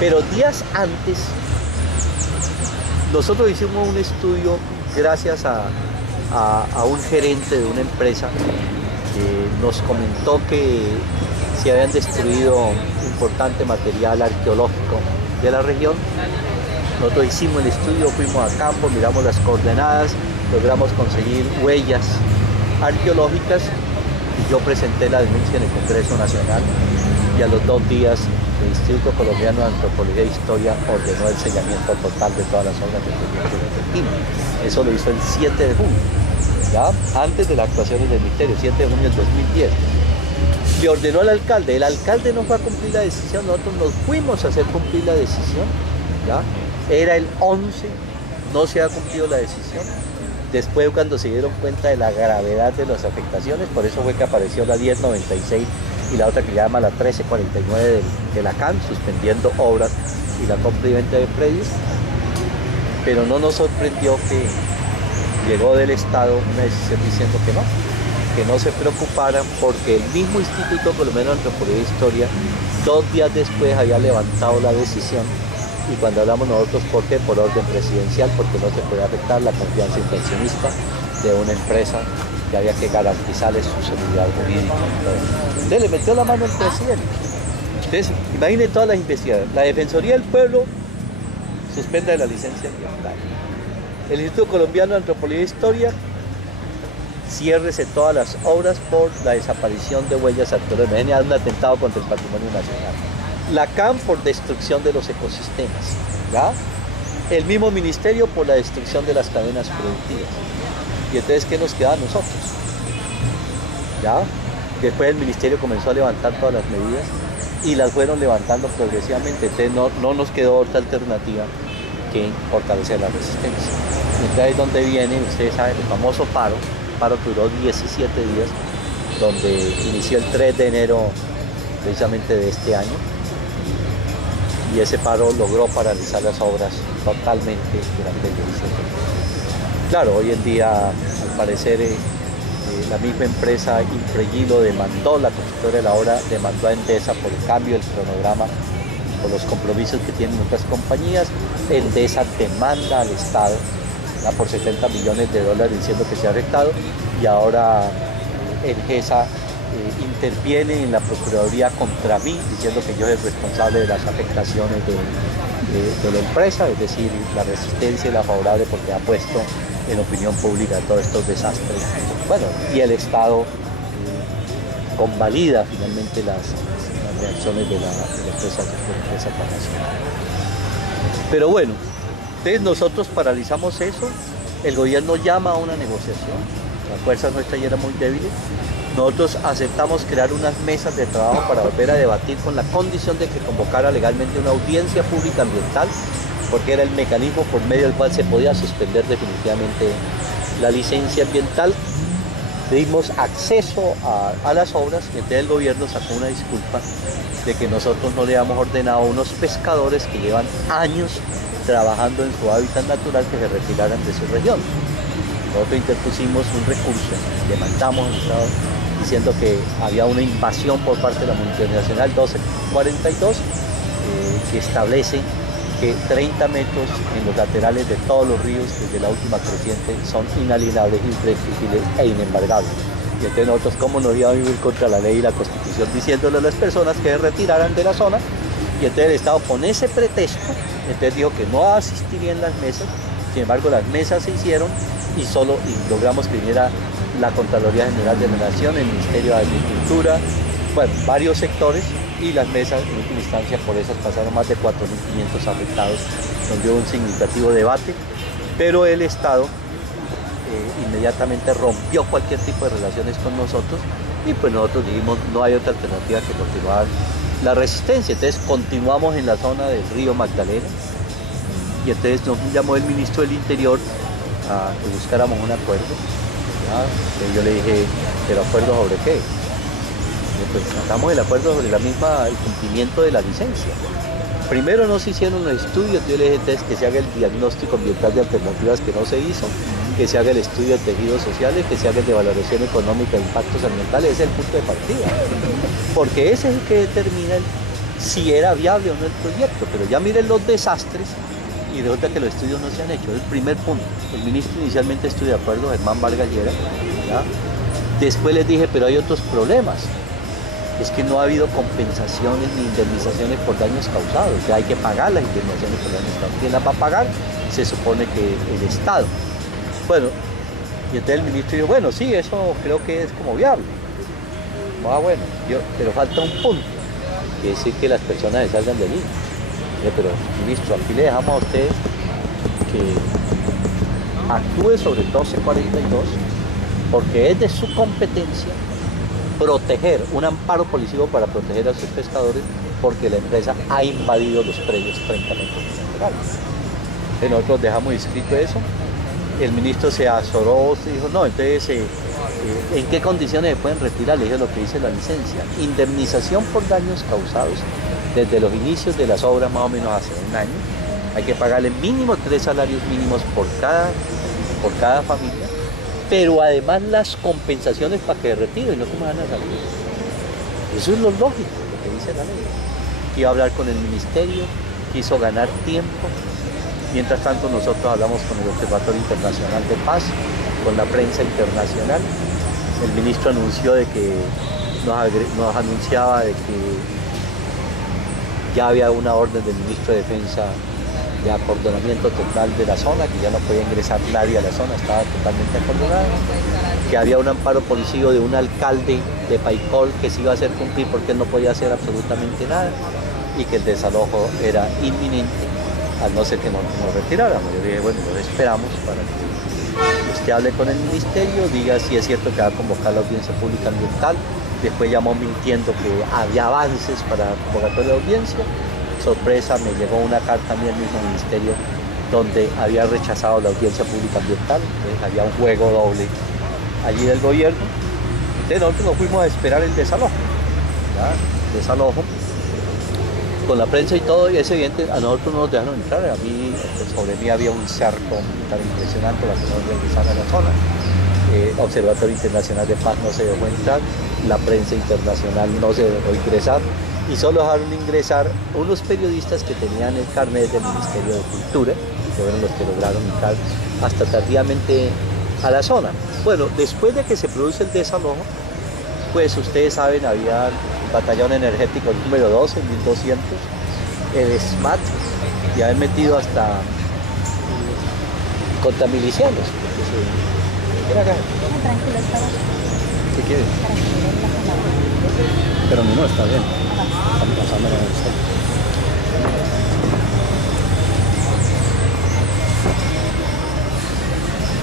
Pero días antes, nosotros hicimos un estudio gracias a un gerente de una empresa que nos comentó que se habían destruido importante material arqueológico de la región. Nosotros hicimos el estudio, fuimos a campo, miramos las coordenadas, logramos conseguir huellas arqueológicas y yo presenté la denuncia en el Congreso Nacional y a los 2 días el Instituto Colombiano de Antropología e Historia ordenó el sellamiento total de todas las obras del proyecto de Argentina. Eso lo hizo el 7 de junio, ¿ya? Antes de las actuaciones del Ministerio, 7 de junio del 2010. Le ordenó al alcalde, el alcalde no fue a cumplir la decisión, nosotros nos fuimos a hacer cumplir la decisión, ¿ya? Era el 11, no se ha cumplido la decisión. Después, cuando se dieron cuenta de la gravedad de las afectaciones, por eso fue que apareció la 1096 y la otra que llama la 1349 de la CAN, suspendiendo obras y la compra y venta de predios. Pero no nos sorprendió que llegó del Estado una decisión diciendo que no se preocuparan porque el mismo Instituto Colombiano de Antropología e Historia 2 días después había levantado la decisión. Y cuando hablamos nosotros, ¿por qué? Por orden presidencial, porque no se puede afectar la confianza inversionista de una empresa que había que garantizarles su seguridad jurídica. Entonces le metió la mano al presidente. Entonces, imaginen todas las investigaciones. La Defensoría del Pueblo suspende la licencia ambiental. El Instituto Colombiano de Antropología e Historia ciérrese todas las obras por la desaparición de huellas arqueológicas. Imaginen un atentado contra el patrimonio nacional. La CAN por destrucción de los ecosistemas, ¿ya? El mismo ministerio por la destrucción de las cadenas productivas. Y entonces, ¿qué nos queda a nosotros? ¿Ya? Después el ministerio comenzó a levantar todas las medidas y las fueron levantando progresivamente. Entonces no nos quedó otra alternativa que fortalecer la resistencia. Y entonces ahí es donde viene, ustedes saben, el famoso paro que duró 17 días, donde inició el 3 de enero precisamente de este año. Y ese paro logró paralizar las obras totalmente durante el 17 días. Claro, hoy en día, al parecer, la misma empresa Impregí lo demandó, la constructora de la obra demandó a Endesa por el cambio del cronograma, por los compromisos que tienen otras compañías. Endesa demanda al Estado, ¿ya? Por $70 millones diciendo que se ha afectado, y ahora Endesa interviene en la Procuraduría contra mí, diciendo que yo soy el responsable de las afectaciones de la empresa, es decir, la resistencia y la favorable porque ha puesto en opinión pública todos estos desastres. Bueno, y el Estado convalida finalmente las reacciones de la empresa transnacional. Pero bueno, entonces nosotros paralizamos eso, el gobierno llama a una negociación, las fuerzas nuestras ya eran muy débiles. Nosotros aceptamos crear unas mesas de trabajo para volver a debatir con la condición de que convocara legalmente una audiencia pública ambiental, porque era el mecanismo por medio del cual se podía suspender definitivamente la licencia ambiental. Pedimos acceso a las obras y entonces el gobierno sacó una disculpa de que nosotros no le habíamos ordenado a unos pescadores que llevan años trabajando en su hábitat natural que se retiraran de su región. Nosotros interpusimos un recurso, demandamos al Estado diciendo que había una invasión por parte de la Multinacional 1242 que establece que 30 metros en los laterales de todos los ríos desde la última creciente son inalienables, imprescindibles e inembargables. Y entonces nosotros, ¿cómo nos íbamos a vivir contra la ley y la Constitución diciéndole a las personas que se retiraran de la zona? Y entonces el Estado, con ese pretexto, entonces dijo que no asistirían las mesas. Sin embargo, las mesas se hicieron y logramos que viniera la Contraloría General de la Nación, el Ministerio de Agricultura, bueno, varios sectores, y las mesas en última instancia por esas pasaron más de 4.500 afectados, donde hubo un significativo debate, pero el Estado inmediatamente rompió cualquier tipo de relaciones con nosotros y pues nosotros dijimos no hay otra alternativa que continuar la resistencia. Entonces continuamos en la zona del río Magdalena y entonces nos llamó el ministro del Interior a que buscáramos un acuerdo. ¿Ya? Yo le dije, ¿pero acuerdo sobre qué? Pues tratamos el acuerdo sobre el cumplimiento de la licencia. Primero no se hicieron los estudios, yo le dije entonces que se haga el diagnóstico ambiental de alternativas que no se hizo, que se haga el estudio de tejidos sociales, que se haga el de valoración económica de impactos ambientales, ese es el punto de partida. Porque ese es el que determina si era viable o no el proyecto, pero ya miren los desastres y resulta que los estudios no se han hecho. Es el primer punto. El ministro inicialmente estuvo de acuerdo, Germán Vargas Lleras, ¿ya? Después les dije, pero hay otros problemas. Es que no ha habido compensaciones ni indemnizaciones por daños causados. O sea, hay que pagar las indemnizaciones por daños causados. ¿Quién las va a pagar? Se supone que el Estado. Bueno, y entonces el ministro dijo, bueno, sí, eso creo que es como viable. Bueno, pero falta un punto, que es decir que las personas se salgan de allí. Pero, ministro, aquí le dejamos a usted que actúe sobre 1242, porque es de su competencia proteger, un amparo policivo para proteger a sus pescadores, porque la empresa ha invadido los predios 30 metros legales. Nosotros dejamos escrito eso. El ministro se azoró, se dijo, no, entonces, ¿en qué condiciones se pueden retirar? Le dije lo que dice la licencia. Indemnización por daños causados desde los inicios de las obras, más o menos hace un año. Hay que pagarle mínimo 3 salarios mínimos por cada familia, pero además las compensaciones para que retire, y no cómo van a salir. Eso es lo lógico, lo que dice la ley. Iba a hablar con el ministerio, quiso ganar tiempo. Mientras tanto nosotros hablamos con el Observatorio Internacional de Paz, con la prensa internacional. El ministro anunció de que nos anunciaba de que ya había una orden del ministro de Defensa de acordonamiento total de la zona, que ya no podía ingresar nadie a la zona, estaba totalmente acordonada, que había un amparo policivo de un alcalde de Paicol que se iba a hacer cumplir porque él no podía hacer absolutamente nada y que el desalojo era inminente, al no ser que nos retiráramos. Yo dije, bueno, lo esperamos para que usted hable con el ministerio, diga si es cierto que va a convocar la audiencia pública ambiental. Después llamó mintiendo que había avances para la convocatoria de audiencia. Sorpresa, me llegó una carta a mí al mismo ministerio donde había rechazado la audiencia pública ambiental. Entonces había un juego doble allí del gobierno. Entonces nosotros nos fuimos a esperar el desalojo, ¿ya? Desalojo con la prensa y todo, y es evidente, a nosotros no nos dejaron entrar. A mí, sobre mí había un cerco militar impresionante para que no regresara a la zona. Observatorio Internacional de Paz no se dejó entrar, la prensa internacional no se dejó ingresar, y solo dejaron ingresar unos periodistas que tenían el carnet del Ministerio de Cultura, que fueron los que lograron entrar hasta tardíamente a la zona. Bueno, después de que se produce el desalojo, pues ustedes saben, había el batallón energético número 12, 1200, el SMAT, y habían metido hasta contra milicianos. Tranquilo, ¿Qué quiere? Pero no, está bien. Estamos pasando la versión.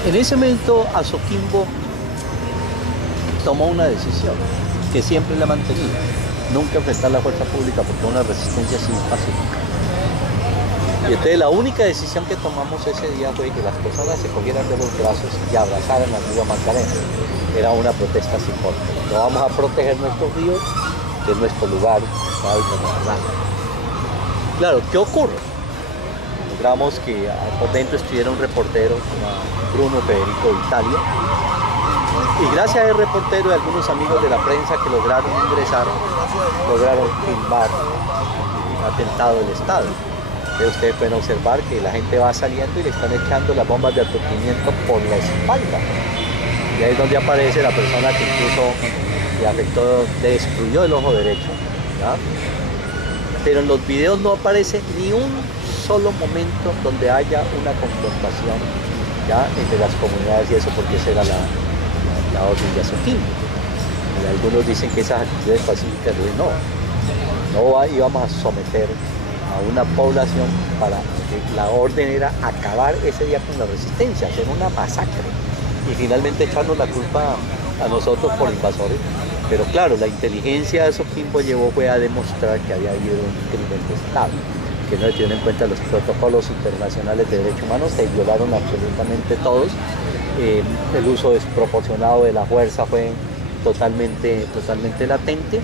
En ese momento, Azoquimbo tomó una decisión que siempre la ha mantenido: nunca enfrentar la fuerza pública porque es una resistencia sin pacífica. Y entonces la única decisión que tomamos ese día fue que las personas se cogieran de los brazos y abrazaran al río Magdalena. Era una protesta simbólica. No vamos a proteger nuestros ríos, que es nuestro lugar, hábitat natural. Claro, ¿qué ocurre? Logramos que por dentro estuviera un reportero, Bruno Federico de Italia, y gracias al reportero y a algunos amigos de la prensa que lograron ingresar, lograron filmar el atentado del Estado. Ustedes pueden observar que la gente va saliendo y le están echando las bombas de aturdimiento por la espalda. Y ahí es donde aparece la persona que incluso le afectó, le destruyó el ojo derecho, ¿ya? Pero en los videos no aparece ni un solo momento donde haya una confrontación, ¿ya?, entre las comunidades y eso, porque esa era la orden de Azoquimbo. Y algunos dicen que esas actividades pacíficas, no íbamos a someter a una población para que la orden era acabar ese día con la resistencia, hacer una masacre y finalmente echarnos la culpa a nosotros por invasores. Pero claro, la inteligencia de Azoquimbo fue a demostrar que había habido un crimen de Estado, que no se tienen en cuenta los protocolos internacionales de derechos humanos, se violaron absolutamente todos. El uso desproporcionado de la fuerza fue totalmente latente.